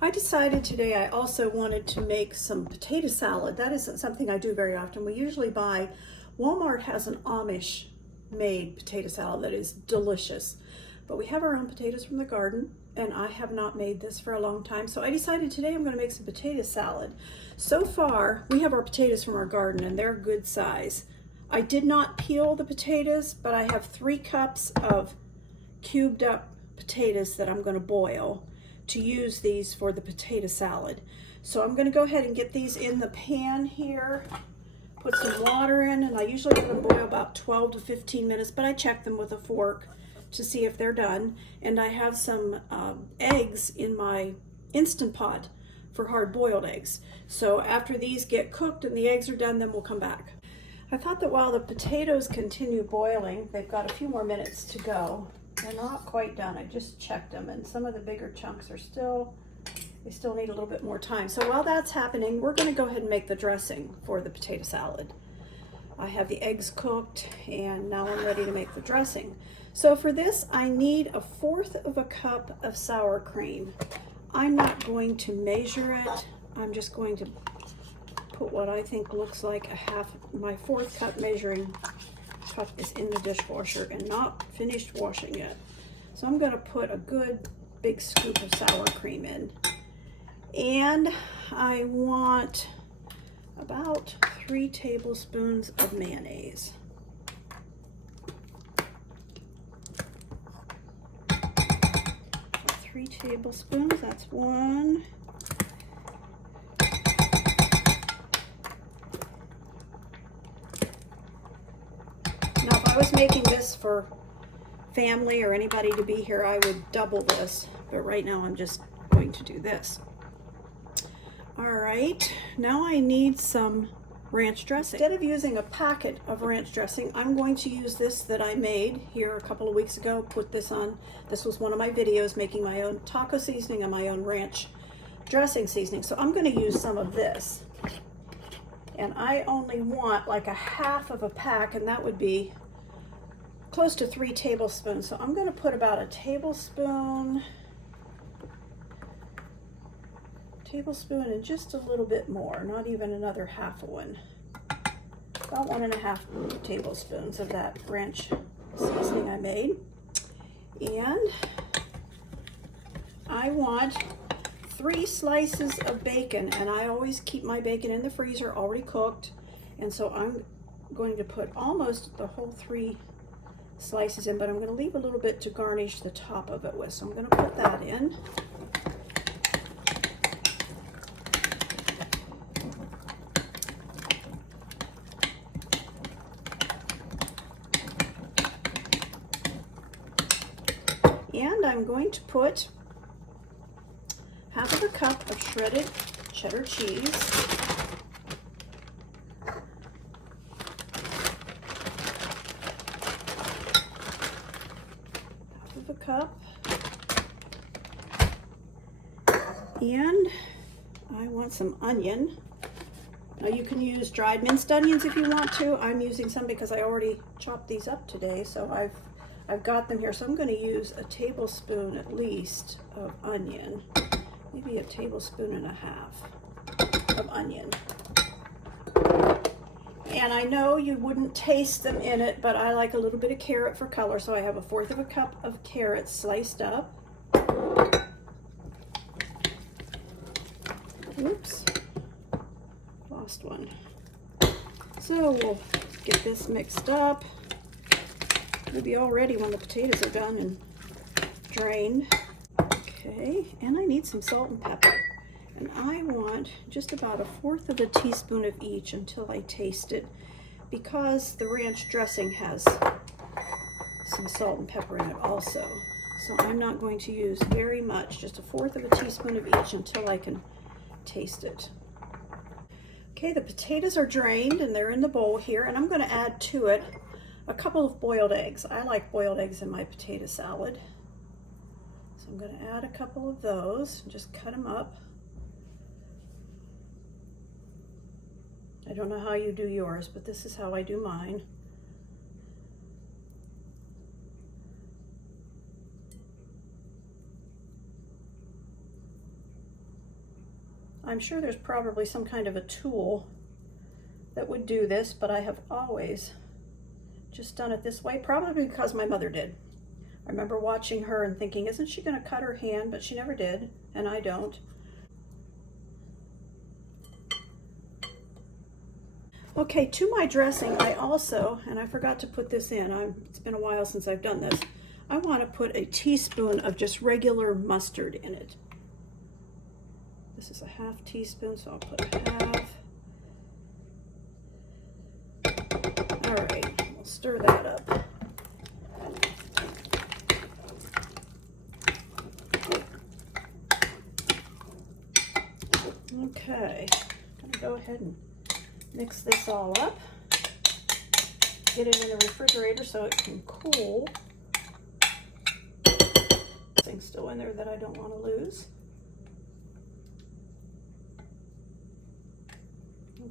I decided today I also wanted to make some potato salad. That isn't something I do very often. We usually buy, Walmart has an Amish made potato salad that is delicious. But we have our own potatoes from the garden, and I have not made this for a long time. So I decided today I'm going to make some potato salad. So far, we have our potatoes from our garden, and they're good size. I did not peel the potatoes, but I have 3 cups of cubed up potatoes that I'm going to boil to use these for the potato salad. So I'm going to go ahead and get these in the pan here, put some water in, and I usually let them boil about 12 to 15 minutes, but I check them with a fork to see if they're done. And I have some eggs in my Instant Pot for hard-boiled eggs. So after these get cooked and the eggs are done, then we'll come back. I thought that while the potatoes continue boiling, they've got a few more minutes to go. They're not quite done. I just checked them, and some of the bigger chunks are they still need a little bit more time. So while that's happening, we're going to go ahead and make the dressing for the potato salad. I have the eggs cooked, and now I'm ready to make the dressing. So for this, I need 1/4 cup of sour cream. I'm not going to measure it. I'm just going to put what I think looks like my 1/4 cup measuring cup is in the dishwasher and not finished washing yet. So I'm going to put a good big scoop of sour cream in. And I want about 3 tablespoons of mayonnaise. So 3 tablespoons, that's 1. Now, if I was making this for family or anybody to be here, I would double this, but right now I'm just going to do this. All right, now I need some ranch dressing. Instead of using a packet of ranch dressing, I'm going to use this that I made here a couple of weeks ago. Put this on. This was one of my videos, making my own taco seasoning and my own ranch dressing seasoning. So I'm going to use some of this. And I only want like 1/2 pack, and that would be close to 3 tablespoons. So I'm going to put about a tablespoon and just a little bit more, not even another 1/2 one. About 1.5 tablespoons of that ranch seasoning I made. And I want 3 slices of bacon, and I always keep my bacon in the freezer already cooked, and so I'm going to put almost the whole 3 slices in, but I'm going to leave a little bit to garnish the top of it with, so I'm going to put that in. And I'm going to put 1/2 cup of shredded cheddar cheese, 1/2 cup, and I want some onion. Now you can use dried minced onions if you want to. I'm using some because I already chopped these up today, so I've got them here. So I'm going to use a tablespoon at least of onion. Maybe 1.5 tablespoons of onion. And I know you wouldn't taste them in it, but I like a little bit of carrot for color, so I have 1/4 cup of carrots sliced up. Oops, lost one. So we'll get this mixed up. It'll be all ready when the potatoes are done and drained. Okay, and I need some salt and pepper. And I want just about 1/4 teaspoon of each until I taste it, because the ranch dressing has some salt and pepper in it also. So I'm not going to use very much, just 1/4 teaspoon of each until I can taste it. Okay, the potatoes are drained and they're in the bowl here, and I'm going to add to it a couple of boiled eggs. I like boiled eggs in my potato salad. So I'm going to add a couple of those and just cut them up. I don't know how you do yours, but this is how I do mine. I'm sure there's probably some kind of a tool that would do this, but I have always just done it this way, probably because my mother did. I remember watching her and thinking, isn't she going to cut her hand? But she never did, and I don't. Okay, to my dressing, I also, and I forgot to put this in, it's been a while since I've done this, I want to put a teaspoon of just regular mustard in it. This is a ½ teaspoon, so I'll put half. All right, we'll stir that up. Okay, I'm gonna go ahead and mix this all up. Get it in the refrigerator so it can cool. Things still in there that I don't want to lose.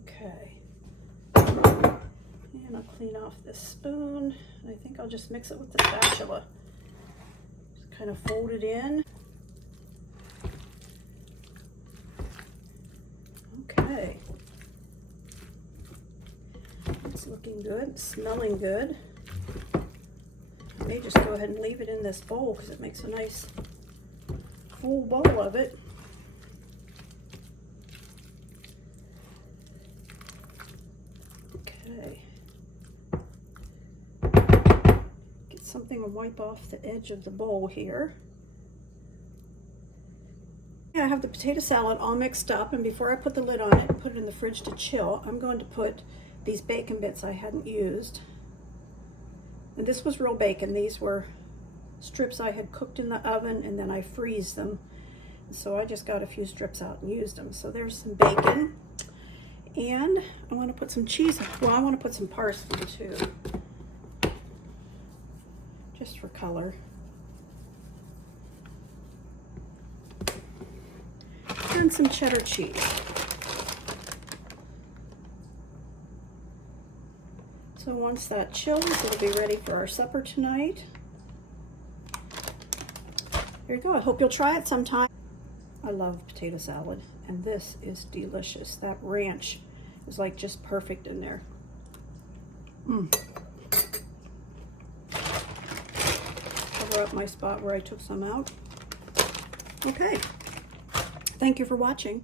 Okay. And I'll clean off this spoon. And I think I'll just mix it with the spatula. Just kind of fold it in. Okay. It's looking good, smelling good. I may just go ahead and leave it in this bowl because it makes a nice full bowl of it. Okay. Get something to wipe off the edge of the bowl here. I have the potato salad all mixed up, and before I put the lid on it and put it in the fridge to chill, I'm going to put these bacon bits I hadn't used. And this was real bacon. These were strips I had cooked in the oven and then I freeze them. So I just got a few strips out and used them. So there's some bacon. And I want to put some cheese. Well, I want to put some parsley too. Just for color. And some cheddar cheese. So once that chills, it'll be ready for our supper tonight. There you go. I hope you'll try it sometime. I love potato salad, and this is delicious. That ranch is like just perfect in there. Cover up my spot where I took some out. Okay. Thank you for watching.